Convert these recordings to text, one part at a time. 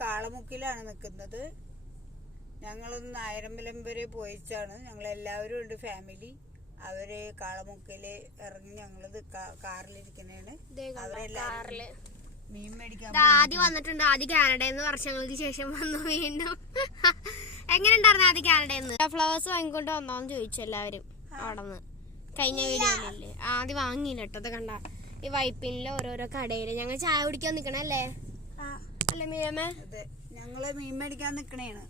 കാളമുക്കിലാണ് നിൽക്കുന്നത്. ഞങ്ങളൊന്ന് നായരമ്പലം വരെ പോയിച്ചാണ്. ഞങ്ങളെല്ലാവരും ഉണ്ട്, ഫാമിലി. അവര് കാളമുക്കില് ഇറങ്ങി ഞങ്ങളത് കാറിലിരിക്കുന്നതാണ്. അവരെല്ലാവരും മീൻ മേടിക്കാൻ ആദ്യം വന്നിട്ടുണ്ട്. ആദ്യം കാനഡയിൽ വർഷങ്ങൾക്ക് ശേഷം വന്നു വീണ്ടും. എങ്ങനെ ഉണ്ടായിരുന്നു ആദ്യം കാനഡയിൽ ഫ്ലവേഴ്സ് വാങ്ങിക്കൊണ്ട് വന്നോന്ന് ചോദിച്ചു എല്ലാവരും അവിടെ നിന്ന്. കഴിഞ്ഞ വീഡിയോയിലല്ലേ ആദ്യം വാങ്ങിയില്ല കേട്ടോ. അത് കണ്ട ഈ വൈപ്പിനിലെ ഓരോരോ കടയില് ഞങ്ങൾ ചായ കുടിക്കാൻ നിക്കണല്ലേ അല്ലേ മീമേ? ഞങ്ങള് മീൻ മേടിക്കാൻ നിക്കണേണ്.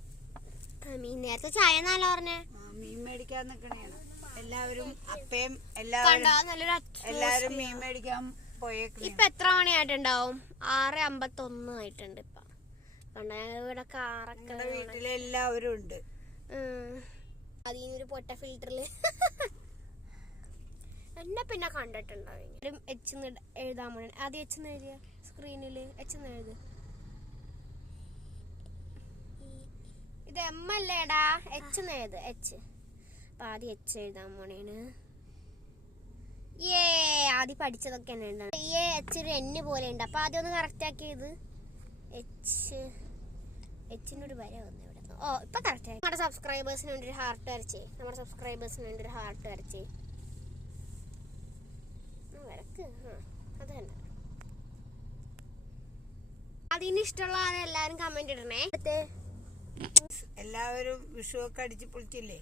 മീൻ നേരത്തെ ചായ എന്നല്ല പറഞ്ഞേ, മീൻ മേടിക്കാൻ നിക്കണേണ്. എല്ലാവരും അപ്പയും എല്ലാവരും മീൻ മേടിക്കാൻ പോയേക്കും. ഇപ്പൊ എത്ര മണിയായിട്ടുണ്ടാവും? 6:51 ആയിട്ടുണ്ട്. ഇപ്പൊ ഇവിടെ കാറൊക്കെ വീട്ടിലെ എല്ലാവരും ഉണ്ട്. അതിനൊരു പൊട്ട ഫിൽറ്ററില് എന്നെ പിന്നെ കണ്ടിട്ടുണ്ടാവും. എച്ച് എഴുതാൻ പോണേ. ആദ്യം എച്ച് എഴുതിയ സ്ക്രീനില് എച്ച് എഴുത്. ഇത് എം അല്ലേടാ, എച്ച് എഴുത്. എച്ച്. അപ്പൊ ആദ്യം എച്ച് എഴുതാൻ പോണേണ്. ആദ്യം പഠിച്ചതൊക്കെ എച്ച് ഒരു എന് പോലെ ഉണ്ട്. അപ്പൊ ആദ്യം ഒന്ന് കറക്റ്റ് ആക്കിയത്. എച്ചിന്റെ ഒരു വര വന്നു ഇവിടെ. ഓ ഇപ്പൊ കറക്റ്റ് ആയി. നമ്മുടെ സബ്സ്ക്രൈബേഴ്സിന് വേണ്ടി ഒരു ഹാർട്ട് വരച്ചേ. അത് തന്നെ. അതിന് ഇഷ്ടമുള്ള എല്ലാരും കമന്റ് ഇടണേ. എല്ലാവരും വിഷു ഒക്കെ അടിച്ച് പൊളിച്ചില്ലേ?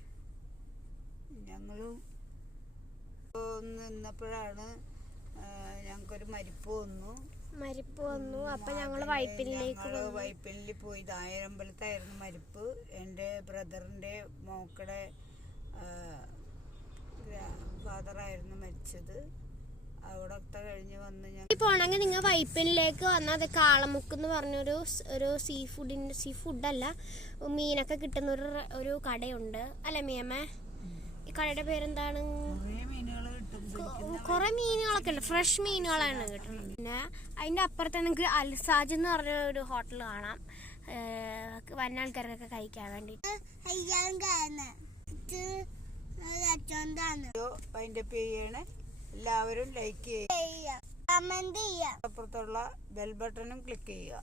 ഞങ്ങളും നിന്നപ്പോഴാണ് ഞങ്ങൾക്കൊരു മരിപ്പ് വന്നു. അപ്പൊ ഞങ്ങള് വൈപ്പിനിൽ പോയി. നായരമ്പലത്തായിരുന്നു മരിപ്പ്. എൻ്റെ ബ്രദറിന്റെ മോക്കടെ ഫാദറായിരുന്നു മരിച്ചത്. അവിടെ കഴിഞ്ഞ് വന്ന് ഞാൻ പോണെങ്കിൽ നിങ്ങൾ വൈപ്പിനിലേക്ക് വന്നാൽ അത് കാളമുക്ക് എന്ന് പറഞ്ഞൊരു സീ ഫുഡല്ല, മീനൊക്കെ കിട്ടുന്ന ഒരു കടയുണ്ട് അല്ലെ മിയമ്മേ? ഈ കടയുടെ പേരെന്താണ്? കുറെ മീനുകളൊക്കെ ഉണ്ട്, ഫ്രഷ് മീനുകളാണ് കിട്ടുന്നത്. പിന്നെ അതിന്റെ അപ്പുറത്ത് നിങ്ങൾക്ക് അൽസാജ് എന്ന് പറഞ്ഞ ഒരു ഹോട്ടൽ കാണാം, വന്ന ആൾക്കാർക്കൊക്കെ കഴിക്കാൻ വേണ്ടിട്ട്. എല്ലാവരും ലൈക്ക് ചെയ്യുക, കമന്റ് ചെയ്യുക, അപ്പുറത്തുള്ള ബെൽ ബട്ടണും ക്ലിക്ക് ചെയ്യുക.